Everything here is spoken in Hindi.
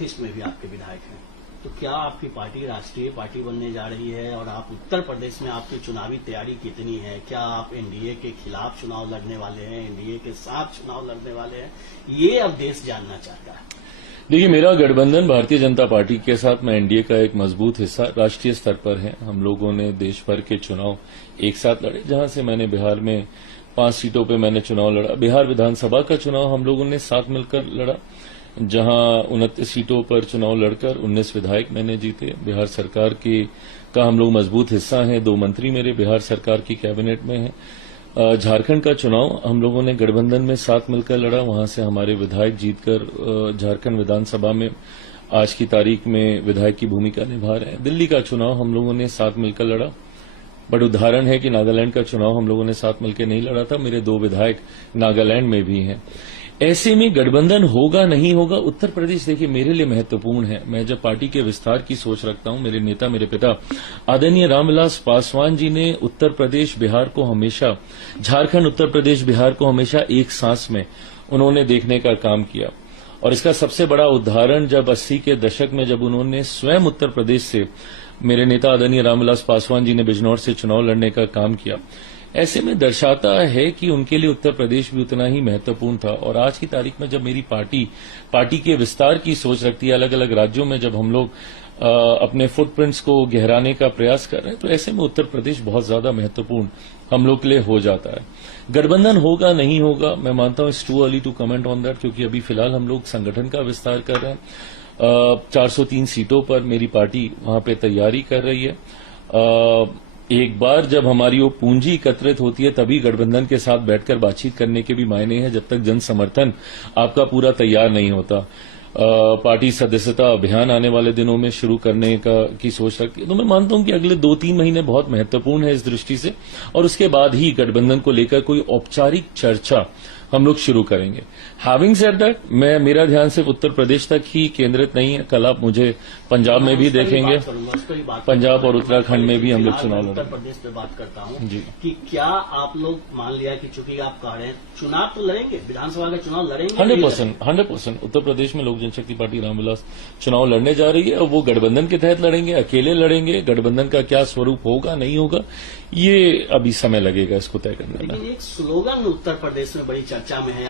में भी आपके विधायक हैं, तो क्या आपकी पार्टी राष्ट्रीय पार्टी बनने जा रही है? और आप उत्तर प्रदेश में आपकी चुनावी तैयारी कितनी है? क्या आप एनडीए के खिलाफ चुनाव लड़ने वाले हैं, एनडीए के साथ चुनाव लड़ने वाले हैं? ये अब देश जानना चाहता है। देखिए, मेरा गठबंधन भारतीय जनता पार्टी के साथ में एनडीए का एक मजबूत हिस्सा राष्ट्रीय स्तर पर है। हम लोगों ने देश भर के चुनाव एक साथ लड़े, जहां से मैंने बिहार में 5 सीटों पे मैंने चुनाव लड़ा। बिहार विधानसभा का चुनाव हम लोगों ने साथ मिलकर लड़ा, जहां 29 सीटों पर चुनाव लड़कर 19 विधायक मैंने जीते। बिहार सरकार का हम लोग मजबूत हिस्सा हैं। 2 मंत्री मेरे बिहार सरकार की कैबिनेट में हैं। झारखंड का चुनाव हम लोगों ने गठबंधन में साथ मिलकर लड़ा, वहां से हमारे विधायक जीतकर झारखंड विधानसभा में आज की तारीख में विधायक की भूमिका निभा रहे हैं। दिल्ली का चुनाव हम लोगों ने साथ मिलकर लड़ा, बट उदाहरण है कि नागालैंड का चुनाव हम लोगों ने साथ मिलकर नहीं लड़ा था। मेरे 2 विधायक नागालैंड में भी हैं। ऐसे में गठबंधन होगा नहीं होगा, उत्तर प्रदेश देखिए मेरे लिए महत्वपूर्ण है। मैं जब पार्टी के विस्तार की सोच रखता हूं, मेरे नेता मेरे पिता आदरणीय रामविलास पासवान जी ने उत्तर प्रदेश बिहार को हमेशा, झारखंड उत्तर प्रदेश बिहार को हमेशा एक सांस में उन्होंने देखने का काम किया। और इसका सबसे बड़ा उदाहरण जब 80 के दशक में जब उन्होंने स्वयं उत्तर प्रदेश से, मेरे नेता आदरणीय रामविलास पासवान जी ने बिजनौर से चुनाव लड़ने का काम किया, ऐसे में दर्शाता है कि उनके लिए उत्तर प्रदेश भी उतना ही महत्वपूर्ण था। और आज की तारीख में जब मेरी पार्टी के विस्तार की सोच रखती है, अलग अलग राज्यों में जब हम लोग अपने फुटप्रिंट्स को गहराने का प्रयास कर रहे हैं, तो ऐसे में उत्तर प्रदेश बहुत ज्यादा महत्वपूर्ण हम लोग के लिए हो जाता है। गठबंधन होगा नहीं होगा, मैं मानता हूं it's too early to comment on that, क्योंकि अभी फिलहाल हम लोग संगठन का विस्तार कर रहे हैं। 403 सीटों पर मेरी पार्टी वहां पे तैयारी कर रही है। एक बार जब हमारी वो पूंजी एकत्रित होती है, तभी गठबंधन के साथ बैठकर बातचीत करने के भी मायने हैं। जब तक जन समर्थन आपका पूरा तैयार नहीं होता, पार्टी सदस्यता अभियान आने वाले दिनों में शुरू करने की सोच रखती है। तो मैं मानता हूं कि अगले 2-3 महीने बहुत महत्वपूर्ण है इस दृष्टि से, और उसके बाद ही गठबंधन को लेकर कोई औपचारिक चर्चा हम लोग शुरू करेंगे। हैविंग सेड दैट, मेरा ध्यान सिर्फ उत्तर प्रदेश तक ही केंद्रित नहीं है। कल आप मुझे पंजाब में भी देखेंगे, पंजाब और उत्तराखंड में भी हम लोग चुनाव लड़ेंगे। उत्तर प्रदेश पे बात करता हूं कि क्या आप लोग मान लिया कि चूंकि आप कह रहे हैं चुनाव तो लड़ेंगे, विधानसभा का चुनाव लड़ेंगे 100% उत्तर प्रदेश में लोक जनशक्ति पार्टी रामविलास चुनाव लड़ने जा रही है, और वो गठबंधन के तहत लड़ेंगे, अकेले लड़ेंगे। गठबंधन का क्या स्वरूप होगा नहीं होगा, ये अभी समय लगेगा इसको तय करने में। लेकिन एक स्लोगन उत्तर प्रदेश में बड़ी चर्चा में है,